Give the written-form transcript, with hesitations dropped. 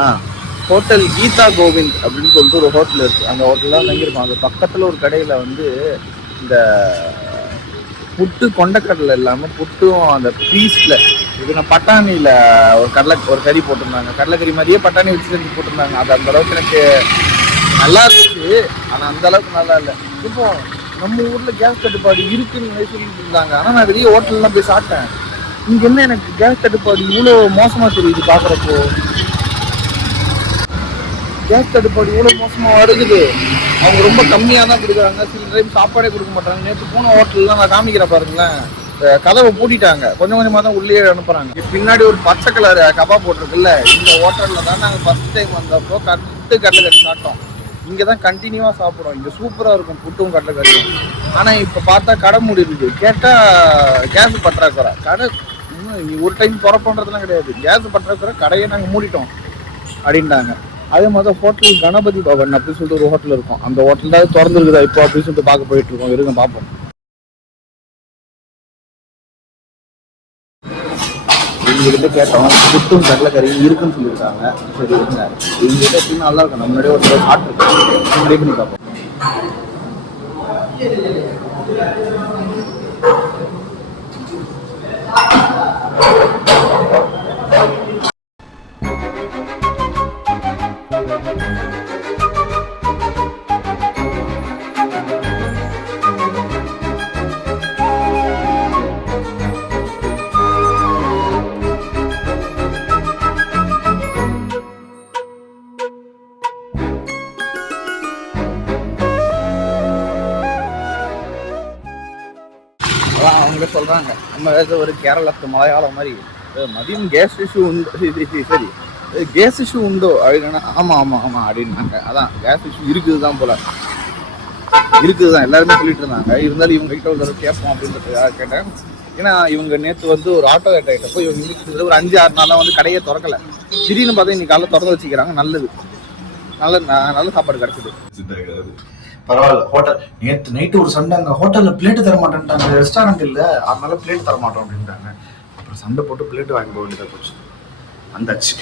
ஆ hotel Geetha Kovind அப்படின்னு சொல்லிட்டு ஒரு ஹோட்டல் இருக்குது. அந்த ஹோட்டல்லாம் தங்கியிருக்கோம். அது பக்கத்தில் ஒரு கடையில் வந்து இந்த புட்டு கொண்டக்கடலை இல்லாமல் புட்டும் அந்த பீஸில் இதுனா பட்டாணியில் ஒரு கறி போட்டிருந்தாங்க. கடலைக்கறி மாதிரியே பட்டாணி வச்சு செஞ்சு போட்டிருந்தாங்க. அது அந்த அளவுக்கு எனக்கு நல்லா இருந்துச்சு. ஆனால் அந்த அளவுக்கு நல்லா இல்லை. இப்போ நம்ம ஊரில் கேஸ் தட்டுப்பாடு இருக்குன்னு சொல்லிட்டு இருந்தாங்க. ஆனால் நான் வெளியே ஹோட்டல்லாம் போய் சாப்பிட்டேன். இங்கே என்ன எனக்கு கேஸ் தட்டுப்பாடு இவ்வளோ மோசமாக தெரியுது பார்க்குறப்போ. கேஸ் தட்டுப்பாடு இவ்வளோ மோசமாக வருது. அவங்க ரொம்ப கம்மியாக தான் கொடுக்குறாங்க. சில டைம் சாப்பாடே கொடுக்க மாட்டாங்க. நேற்று போன ஹோட்டல்லாம் நான் காமிக்கிறேன் பாருங்களேன், கதவை பூட்டிட்டாங்க. கொஞ்சம் கொஞ்சமாக தான் உள்ளே அனுப்புகிறாங்க. பின்னாடி ஒரு பச்சை கலர் கபாப் போட்டிருக்குல்ல, இந்த ஹோட்டலில் தான் நாங்கள் ஃபஸ்ட் டைம் வந்தப்போ கடலைக்கறி சாப்பிட்டோம். இங்கே தான் கண்டினியூவாக சாப்பிட்றோம். இங்கே சூப்பராக இருக்கும் புட்டும் கடலைக்கறியும். ஆனால் இப்போ பார்த்தா கடை மூடி இருக்குது. கேட்டால் கேஸ் பற்றாக்குறை. கடை இன்னும் ஒரு டைம் திறப்போன்றதுலாம் கிடையாது. கேஸ் பற்றாக்குறை, கடையை நாங்கள் மூடிட்டோம் அப்படின்ட்டாங்க. அதே மாதிரி தான் ஹோட்டல் கணபதி பவன் அப்படின்னு சொல்லிட்டு ஒரு ஹோட்டல் இருக்கும். அந்த ஹோட்டல் தான் திறந்துருக்குதா இப்போ அப்படின்னு சொல்லிட்டு பார்க்க போயிட்டு இருக்கோம். இருங்க பார்ப்போம். இவங்ககிட்ட கேட்டோம், புட்டும் கடலைக்கறியும் இருக்குன்னு சொல்லியிருக்காங்க. சரி இருங்க, இவங்ககிட்ட எப்படின்னா நல்லா இருக்கும். நம்ம முன்னாடியே ஒரு சாப்பிட்ருக்கோம். ட்ரை பண்ணி பார்ப்போம். அதான் அவங்களே சொல்கிறாங்க, நம்ம ஏதோ ஒரு கேரளத்து மலையாளம் மாதிரி மதியம் கேஸ் இஷ்யூ உண்டு. சரி கேஸ் இஷ்யூ உண்டோ அப்படின்னா ஆமாம் ஆமாம் ஆமாம் அப்படின்னாங்க. அதான் கேஸ் இஷ்யூ இருக்குது தான் போல், இருக்குது தான் எல்லாருமே சொல்லிட்டு இருந்தாங்க. இருந்தாலும் இவங்க கிட்ட ஒரு தடவை கேட்போம் அப்படின்றதுக்காக கேட்டேன். ஏன்னா இவங்க நேற்று வந்து ஒரு ஆட்டோ ஆகிட்டப்போ இவங்க கிட்ட ஒரு 5-6 நாளாக வந்து கடையை திறக்கலை. திடீர்னு பார்த்தா இன்னைக்கு காலையில் திறந்து வச்சுக்கிறாங்க. நல்லது, நல்ல சாப்பாடு கிடச்சிது. பரவாயில்ல. ஹோட்டல் நேற்று நைட்டு ஒரு சண்டை, அங்கே ஹோட்டலில் பிளேட்டு தர மாட்டேன்ட்டாங்க. ரெஸ்டாரண்ட் இல்லை, அதனால பிளேட் தர மாட்டோம் அப்படின்ட்டாங்க. அப்புறம் சண்டை போட்டு பிளேட்டு வாங்கி போக வேண்டியதாக போச்சு. வந்தாச்சு.